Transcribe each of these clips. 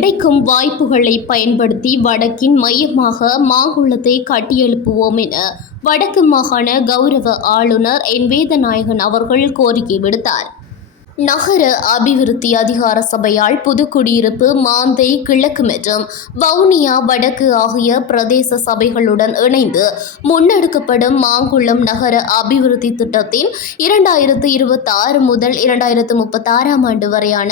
கிடைக்கும் வாய்ப்புகளை பயன்படுத்தி வடக்கின் மையமாக மாங்குளத்தை கட்டியெழுப்புவோம் என வடக்கு மாகாண கௌரவ ஆளுநர் என் வேதநாயகன் அவர்கள் கோரிக்கை விடுத்தார். நகர அபிவிருத்தி அதிகார சபையால் புதுக்குடியிருப்பு, மாந்தை கிழக்கு மற்றும் வவுனியா வடக்கு ஆகிய பிரதேச சபைகளுடன் இணைந்து முன்னெடுக்கப்படும் மாங்குளம் நகர அபிவிருத்தி திட்டத்தின் 2026 முதல் 2036 ஆண்டு வரையான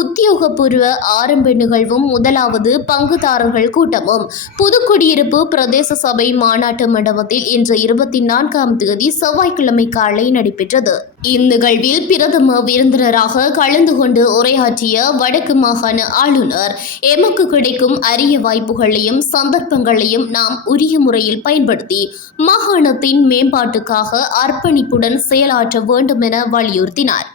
உத்தியோகபூர்வ ஆரம்ப நிகழ்வும் முதலாவது பங்குதாரர்கள் கூட்டமும் புதுக்குடியிருப்பு பிரதேச சபை மாநாட்டு மண்டபத்தில் இன்று 24ஆம் தேதி செவ்வாய்க்கிழமை காலை நடைபெற்றது. இந்நிகழ்வில் பிரதம விருந்தினராக கலந்து கொண்டு உரையாற்றிய வடக்கு மாகாண ஆளுநர், எமக்கு கிடைக்கும் அரிய வாய்ப்புகளையும் சந்தர்ப்பங்களையும் நாம் உரிய முறையில் பயன்படுத்தி மாகாணத்தின் மேம்பாட்டுக்காக அர்ப்பணிப்புடன் செயலாற்ற வேண்டும் என வலியுறுத்தினார்.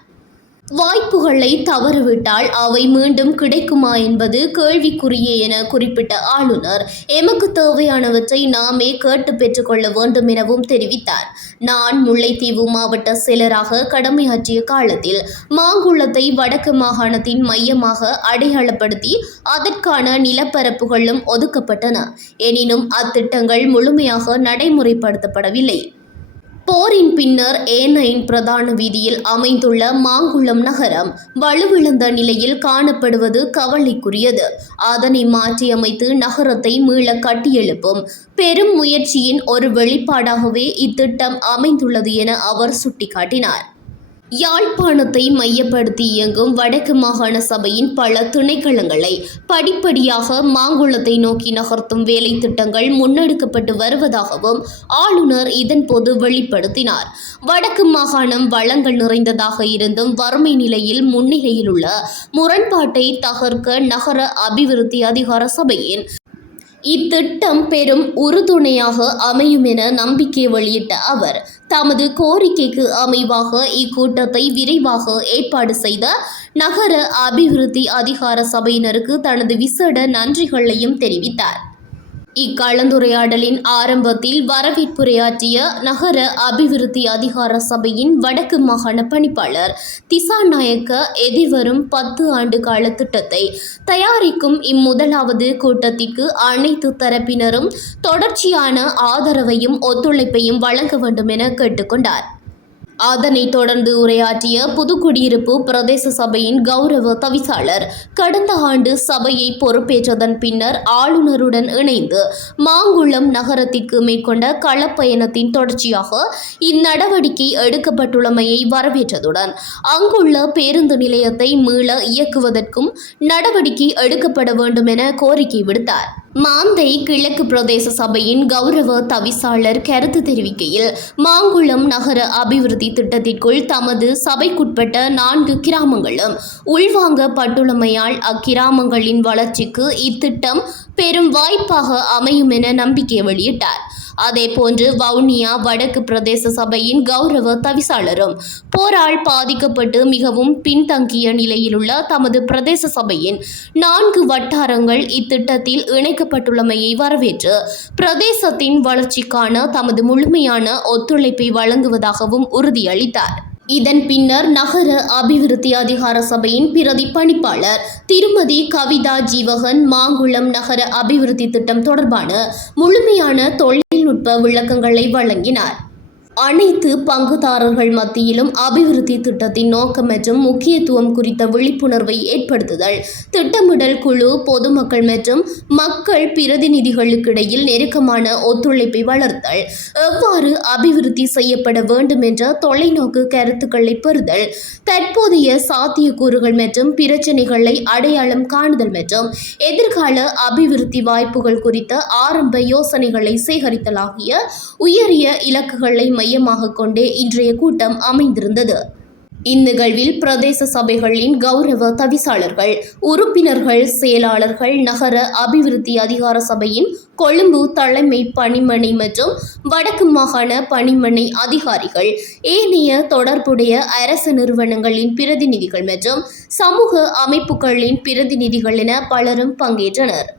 வாய்ப்புகளை தவறவிட்டால் அவை மீண்டும் கிடைக்குமா என்பது கேள்விக்குறியே என குறிப்பிட்ட ஆளுநர், எமக்கு தேவையானவற்றை நாமே கேட்டு பெற்றுக்கொள்ள வேண்டும் எனவும் தெரிவித்தார். நான் முல்லைத்தீவு மாவட்ட செயலராக கடமையாற்றிய காலத்தில் மாங்குளத்தை வடக்கு மாகாணத்தின் மையமாக அடையாளப்படுத்தி அதற்கான நிலப்பரப்புகளும் ஒதுக்கப்பட்டன. எனினும் அத்திட்டங்கள் முழுமையாக நடைமுறைப்படுத்தப்படவில்லை. போரின் பின்னர் A9 பிரதான வீதியில் அமைந்துள்ள மாங்குளம் நகரம் வலுவிழந்த நிலையில் காணப்படுவது கவலைக்குரியது. அதனை மாற்றியமைத்து நகரத்தை மீள கட்டியெழுப்பும் பெரும் முயற்சியின் ஒரு வெளிப்பாடாகவே இத்திட்டம் அமைந்துள்ளது என அவர் சுட்டிக்காட்டினார். யாழ்ப்பாணத்தை மையப்படுத்தி இயங்கும் வடக்கு மாகாண சபையின் பல திணைக்களங்களை படிப்படியாக மாங்குளத்தை நோக்கி நகர்த்தும் வேலை திட்டங்கள் முன்னெடுக்கப்பட்டு வருவதாகவும் ஆளுநர் இதன்போது வெளிப்படுத்தினார். வடக்கு மாகாணம் வளங்கள் நிறைந்ததாக இருந்தும் வறுமை நிலையில் முன்னிலையில் உள்ள முரண்பாட்டை தகர்க்க நகர அபிவிருத்தி அதிகார சபையின் இத்திட்டம் பெரும் உறுதுணையாக அமையும் என நம்பிக்கை வெளியிட்ட அவர், தமது கோரிக்கைக்கு அமைவாக இக்கூட்டத்தை விரைவாக ஏற்பாடு செய்த நகர அபிவிருத்தி அதிகார சபையினருக்கு தனது விசேட நன்றிகளையும் தெரிவித்தார். இக்கலந்துரையாடலின் ஆரம்பத்தில் வரவேற்புரையாற்றிய நகர அபிவிருத்தி அதிகார சபையின் வடக்கு மாகாண பணிப்பாளர் திசாநாயக்க, எதிர்வரும் 10 ஆண்டு கால திட்டத்தை தயாரிக்கும் இம்முதலாவது கூட்டத்திற்கு அனைத்து தரப்பினரும் தொடர்ச்சியான ஆதரவையும் ஒத்துழைப்பையும் வழங்க வேண்டும் என கேட்டுக்கொண்டார். அதனைத் தொடர்ந்து உரையாற்றிய புதுக்குடியிருப்பு பிரதேச சபையின் கௌரவ தவிசாளர், கடந்த ஆண்டு சபையை பொறுப்பேற்றதன் பின்னர் ஆளுநருடன் இணைந்து மாங்குளம் நகரத்திற்கு மேற்கொண்ட களப்பயணத்தின் தொடர்ச்சியாக இந்நடவடிக்கை எடுக்கப்பட்டுள்ளமையை வரவேற்றதுடன் அங்குள்ள பேருந்து நிலையத்தை மீள இயக்குவதற்கும் நடவடிக்கை எடுக்கப்பட வேண்டும் என கோரிக்கை விடுத்தார். மாந்தை கிழக்கு பிரதேச சபையின் கௌரவ தவிசாளர் கருத்து தெரிவிக்கையில், மாங்குளம் நகர அபிவிருத்தி திட்டத்திற்குள் தமது சபைக்குட்பட்ட 4 கிராமங்களும் உள்வாங்கப்பட்டுள்ளமையால் அக்கிராமங்களின் வளர்ச்சிக்கு இத்திட்டம் பெரும் வாய்ப்பாக அமையும் என நம்பிக்கை வெளியிட்டார். அதேபோன்று வவுனியா வடக்கு பிரதேச சபையின் கௌரவ தவிசாளரும் போரால் பாதிக்கப்பட்டு மிகவும் பின்தங்கிய நிலையிலுள்ள தமது பிரதேச சபையின் 4 வட்டாரங்கள் இத்திட்டத்தில் இணைக்கப்பட்டுள்ளமையை வரவேற்று பிரதேசத்தின் வளர்ச்சிக்கான தமது முழுமையான ஒத்துழைப்பை வழங்குவதாகவும் உறுதியளித்தார். இதன் பின்னர் நகர அபிவிருத்தி அதிகார சபையின் பிரதி பணிப்பாளர் திருமதி கவிதா ஜீவகன் மாங்குளம் நகர அபிவிருத்தி திட்டம் தொடர்பான முழுமையான தொழில்நுட்ப விளக்கங்களை வழங்கினார். அனைத்து பங்குதாரர்கள் மத்தியிலும் அபிவிருத்தி திட்டத்தின் நோக்கம் மற்றும் முக்கியத்துவம் குறித்த விழிப்புணர்வை ஏற்படுத்துதல், திட்டமிடல் குழு, பொதுமக்கள் மற்றும் மக்கள் பிரதிநிதிகளுக்கிடையில் நெருக்கமான ஒத்துழைப்பை வளர்த்தல், எவ்வாறு அபிவிருத்தி செய்யப்பட வேண்டும் என்ற தொலைநோக்கு கருத்துக்களை பெறுதல், தற்போதைய சாத்தியக்கூறுகள் மற்றும் பிரச்சினைகளை அடையாளம் காணுதல் மற்றும் எதிர்கால அபிவிருத்தி வாய்ப்புகள் குறித்த ஆரம்ப யோசனைகளை சேகரித்தல் ஆகிய உயரிய இலக்குகளை மையமாக கொண்டே இன்றைய கூட்டம் அமைந்திருந்தது. இந்நிகழ்வில் பிரதேச சபைகளின் கௌரவ தவிசாளர்கள், உறுப்பினர்கள், செயலாளர்கள், நகர அபிவிருத்தி அதிகார சபையின் கொழும்பு தலைமை பணிமனை மற்றும் வடக்கு மாகாண பணிமனை அதிகாரிகள், ஏனைய தொடர்புடைய அரசு நிறுவனங்களின் பிரதிநிதிகள் மற்றும் சமூக அமைப்புகளின் பிரதிநிதிகள் என பலரும் பங்கேற்றனர்.